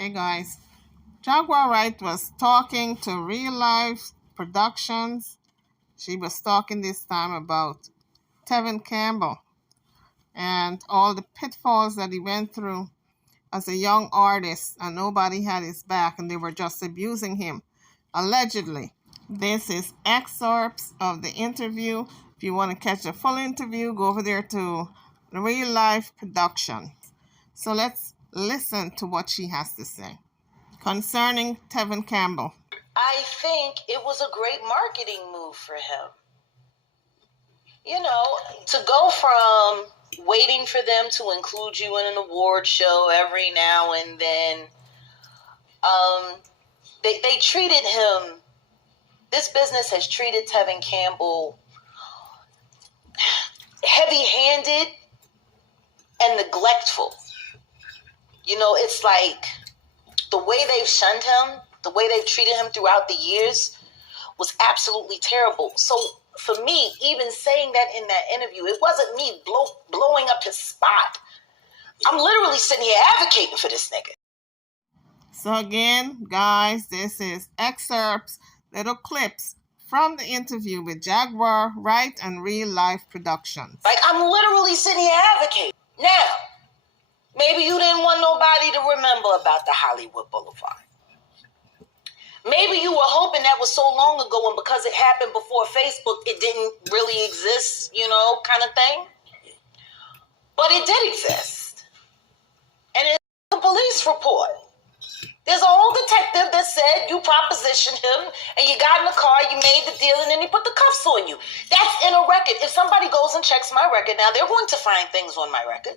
Hey guys, Jaguar Wright was talking to Real Life Productions. She was talking this time about Tavin Campbell and all the pitfalls that he went through as a young artist, and nobody had his back, and they were just abusing him, allegedly. This is excerpts of the interview. If you want to catch the full interview, go over there to Real Life Production. So let's listen to what she has to say concerning Tavin Campbell. I think it was a great marketing move for him. You know, to go from waiting for them to include you in an award show every now and then, they treated him, this business has treated Tavin Campbell heavy-handed and neglectful. You know, it's like the way they've shunned him, the way they've treated him throughout the years was absolutely terrible. So for me, even saying that in that interview, it wasn't me blowing up his spot. I'm literally sitting here advocating for this nigga. So again, guys, this is excerpts, little clips from the interview with Jaguar Wright and Real Life Productions. Like, I'm literally sitting here advocating. Now, maybe you didn't want nobody to remember about the Hollywood Boulevard. Maybe you were hoping that was so long ago, and because it happened before Facebook, it didn't really exist, you know, kind of thing. But it did exist. And it's a police report. There's a whole detective that said you propositioned him, and you got in the car, you made the deal, and then he put the cuffs on you. That's in a record. If somebody goes and checks my record, now they're going to find things on my record.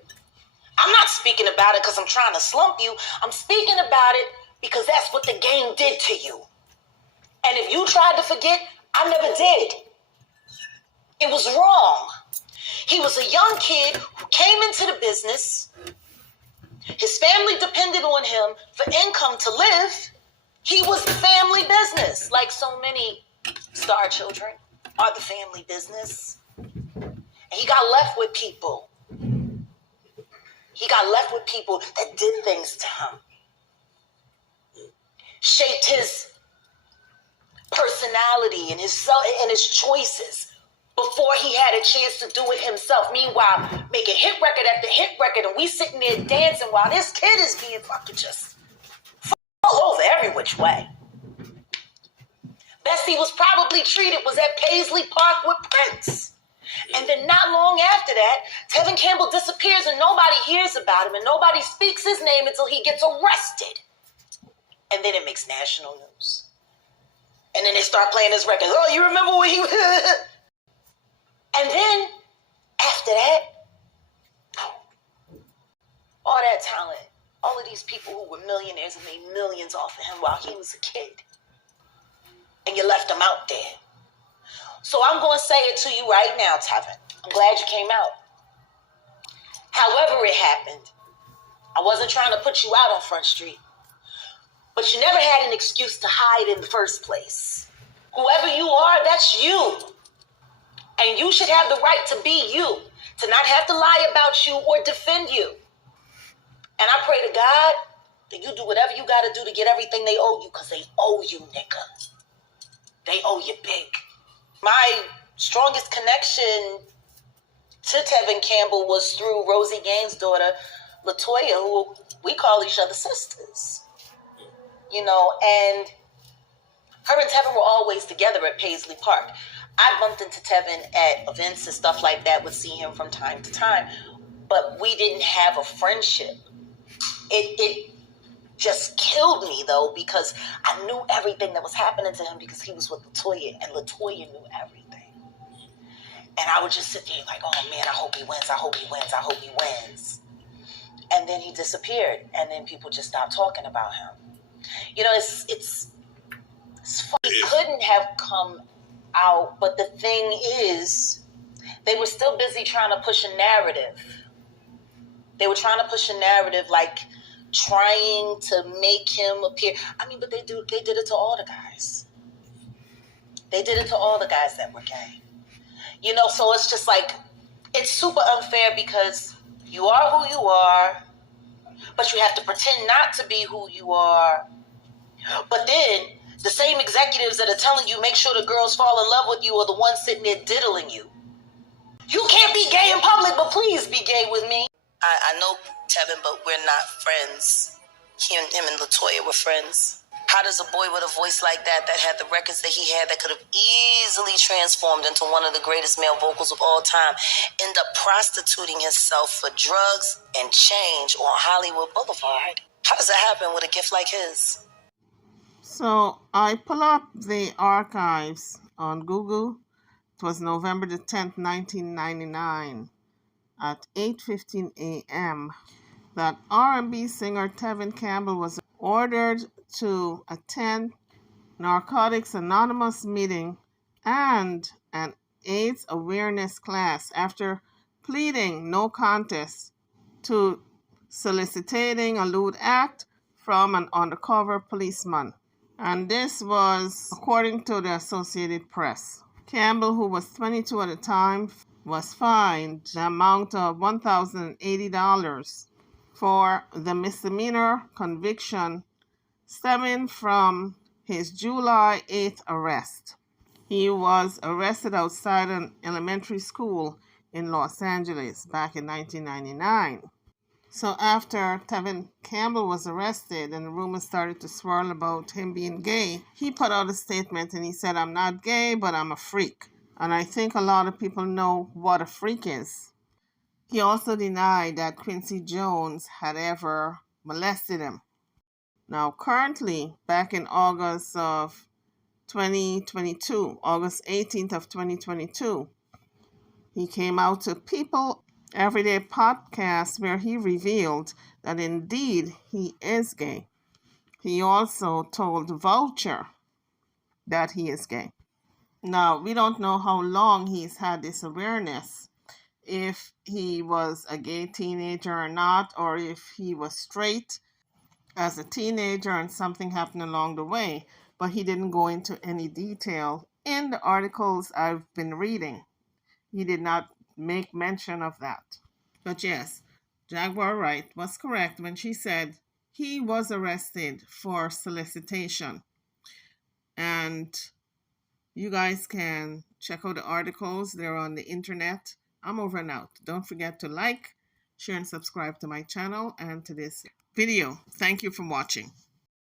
I'm not speaking about it because I'm trying to slump you. I'm speaking about it because that's what the game did to you. And if you tried to forget, I never did. It was wrong. He was a young kid who came into the business. His family depended on him for income to live. He was the family business, like so many star children are the family business. And he got left with people. He got left with people that did things to him. Shaped his personality and his choices before he had a chance to do it himself. Meanwhile, making hit record after hit record, and we sitting there dancing while this kid is being fucking just all over every which way. Best he was probably treated was at Paisley Park with Prince. And then not long after that, Tavin Campbell disappears and nobody hears about him and nobody speaks his name until he gets arrested. And then it makes national news. And then they start playing his records. Oh, you remember when he... And then, after that, all that talent, all of these people who were millionaires and made millions off of him while he was a kid. And you left him out there. So I'm going to say it to you right now, Tavin. I'm glad you came out. However it happened, I wasn't trying to put you out on Front Street. But you never had an excuse to hide in the first place. Whoever you are, that's you. And you should have the right to be you, to not have to lie about you or defend you. And I pray to God that you do whatever you got to do to get everything they owe you, because they owe you, nigga. They owe you big. My strongest connection to Tavin Campbell was through Rosie Gaines' daughter, LaToya, who we call each other sisters. You know, and her and Tavin were always together at Paisley Park. I bumped into Tavin at events and stuff like that, would see him from time to time, but we didn't have a friendship. It just killed me, though, because I knew everything that was happening to him because he was with LaToya, and LaToya knew everything. And I would just sit there like, oh, man, I hope he wins, I hope he wins, I hope he wins. And then he disappeared, and then people just stopped talking about him. You know, it's funny. He couldn't have come out, but the thing is, they were still busy trying to push a narrative. They were trying to push a narrative, like trying to make him appear. I mean, but they did it to all the guys. They did it to all the guys that were gay. You know, so it's just like, it's super unfair because you are who you are, but you have to pretend not to be who you are. But then the same executives that are telling you make sure the girls fall in love with you are the ones sitting there diddling you. You can't be gay in public, but please be gay with me. I know Tevin, but we're not friends. Him and LaToya were friends. How does a boy with a voice like that had the records that he had that could have easily transformed into one of the greatest male vocals of all time, end up prostituting himself for drugs and change on Hollywood Boulevard? How does that happen with a gift like his? So I pull up the archives on Google. It was November the 10th, 1999 at 8:15 a.m. that R&B singer Tavin Campbell was ordered to attend Narcotics Anonymous meeting and an AIDS awareness class after pleading no contest to soliciting a lewd act from an undercover policeman. And this was according to the Associated Press. Campbell, who was 22 at the time, was fined the amount of $1,080 for the misdemeanor conviction stemming from his July 8th arrest. He was arrested outside an elementary school in Los Angeles back in 1999. So after Tavin Campbell was arrested and the rumors started to swirl about him being gay, he put out a statement and he said, "I'm not gay, but I'm a freak." And I think a lot of people know what a freak is. He also denied that Quincy Jones had ever molested him. Now, currently, back in August of 2022, August 18th of 2022, he came out to People Everyday podcast where he revealed that indeed he is gay. He also told Vulture that he is gay. Now, we don't know how long he's had this awareness, if he was a gay teenager or not, or if he was straight as a teenager and something happened along the way, but he didn't go into any detail in the articles I've been reading. He did not make mention of that. But yes, Jaguar Wright was correct when she said he was arrested for solicitation. And you guys can check out the articles. They're on the internet. I'm over and out. Don't forget to like, share, and subscribe to my channel and to this video. Thank you for watching.